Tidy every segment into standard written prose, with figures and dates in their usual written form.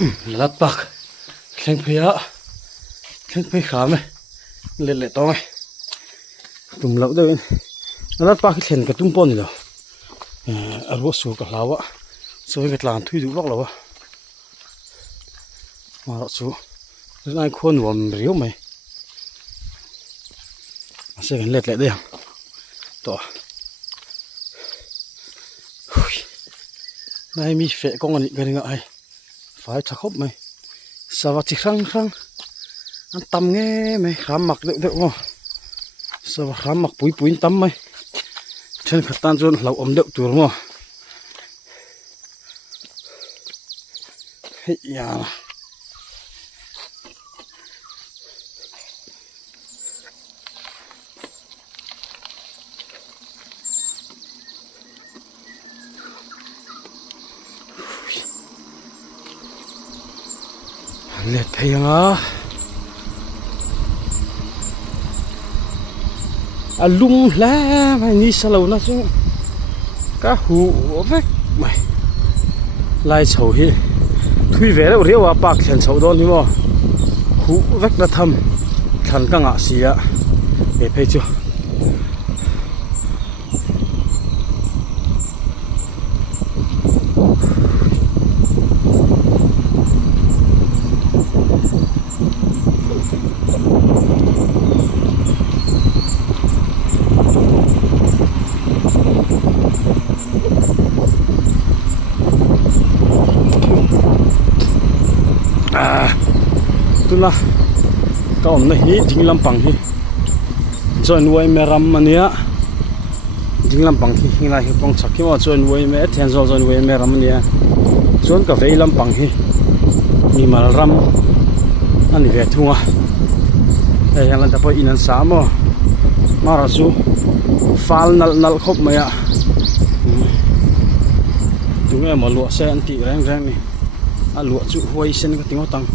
Lat bak Kleng phia Kleng phia khame le to ngai tum lo de lat bak khen ka tum pon ni lo arwo su ka lawa so ga tlan thui du lok lawa ma ro su nai khon wom riu mai ase gan let le de to nai mi fe kong ani ga ringa ai phải thắc khóc mày sao vậy khăng khăng anh tắm nghe mày khám mặc được được không sao khám mặc bụi bụi tắm mày trên khát tan rồi lâu ẩm được tuổi không hey ya Let phayanga alum la mai ni salo na chu ka hu vek mai lai chho hi thui ve lo rewa pak thlen chho don ni mo hu vek na tham than ka nga sia e phei chu tula ka om na hi dinglam pang hi join wai meram mania dinglam pang hi hingla hi pong chakhi ma join wai me thian zo join wai meram mania chon ka veilam pang hi mi mal ram ani ve thunga e yang lan ta po inan sa mo mara su fal nal khop maya tunga ma lo se anti rang rang ni a lo chu hoi sen ka tingo tang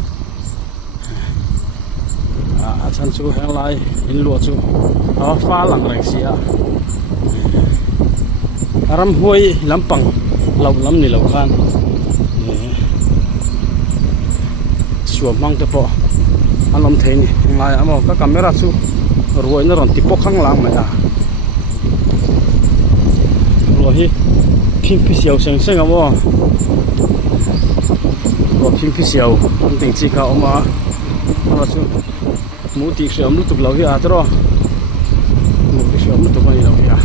chan chu hang lai in lo chu fa lang rang sia ram huai lampang lau lam ni lau khan suam mang te po anom thei ni hang lai amo ka camera chu ruai na ron ti pok khang lang ma ya lo hi ping pi siao seng seng amo lo ping pi siao ang ting chi kha oma ama chu mu ti siam lu tuk lo hi a tro mu ti siam lu tuk mai lo hi a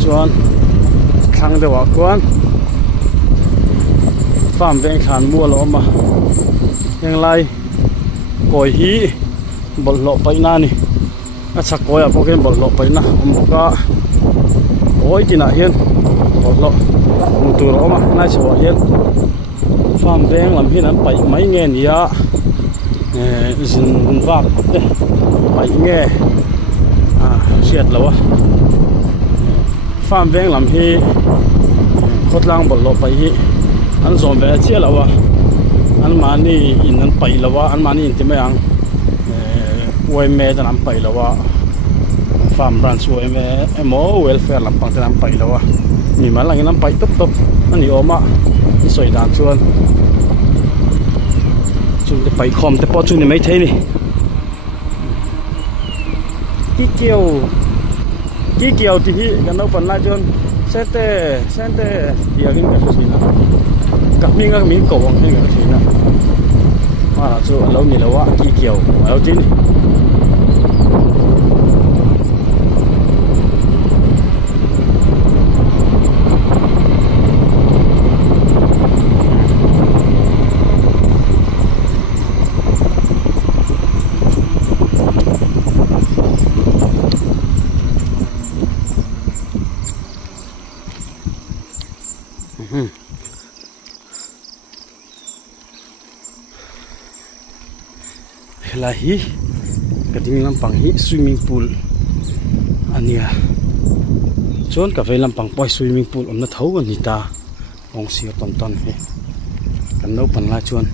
chuan thang de wa kwan farm veng khan mua lo ma yang lai koi hi bol lo pai na ni a chak koi a poken bol lo pai na ka oi kina hian bol lo tu ro ma nai chaw hian farm veng lam hin an pai mai nge ni ya zin vak te pai nge siat lawa farm veng lam hi khotlang bol lo pai hi an zom ve che lawa an mani in an pai lawa an mani in ti mayang oi me dan an pai lawa farm branch oi me emo welfare lam pang tan pai lawa ni ma lang an pai top top ani oma soi dan chuan chu te pai khom te po chu ni mai thei ni ki kiao ti hi kan no pan la jon sente dia gin ka sina ka mi ko wang he ka sina ma la chu lo ni lawa ki kiao lo tin lahi kading lampang hi swimming pool ania chon ka ve lampang poi swimming pool omna thau ani ta ong sia ton ton he kan no pan la chuan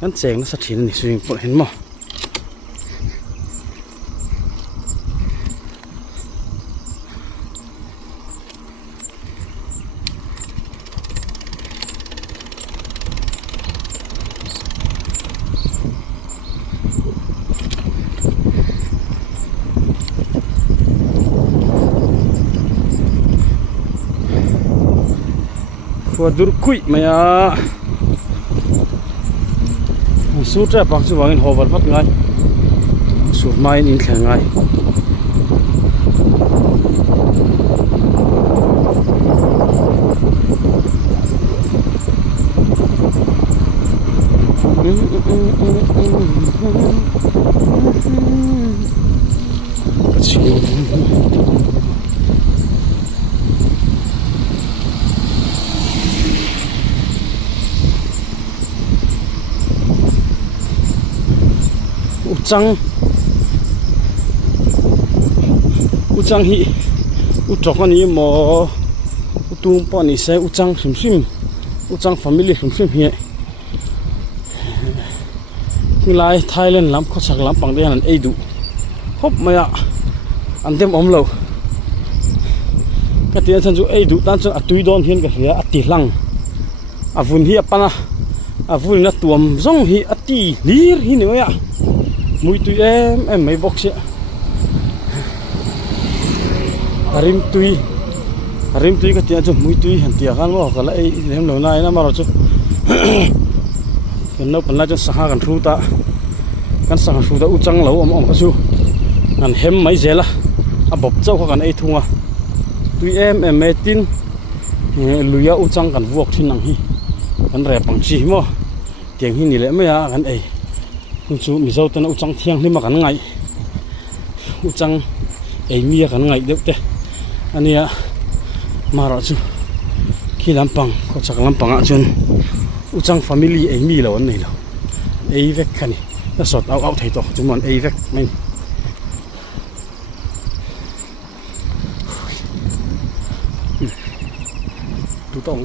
kan cheng na sa thin ni swimming pool hen mo Tua durkui maya su tra pak chu wangin hobar vat ngai su mai in thlang ngai Uchang hi utrok ani mo utung pa ni se uchang hrim uchang family hrim hi lai Thailand lam kho chak lam pang de han ei du hop maya andem omlo ka tian chan chu ei du tan chu atui don hian ka hria ati hlang avun hi apana avun na tuam zong hi ati lir hi ni ya mui tui em mai box ya rim tui ka tia chu mui tui han tia kan mo ka la ei hem lo nai na maro chu ken no panla chu saha kan thu ta uchang lo om ka chu nan hem mai zela a bob chau ka kan ei thunga tui em metin luya uchang kan vuak thin nang hi kan re pang chi mo tiang hi ni le ma ya kan ei chu mi zo tan uchang thiang ni ma kan ngai uchang ei mi kan ngai deuh te ania mara chu khi lampang ko chak lampang a chun uchang family ei mi lo an nei lo ei vek khani na sot au thei to chu mon ei vek mai tu tong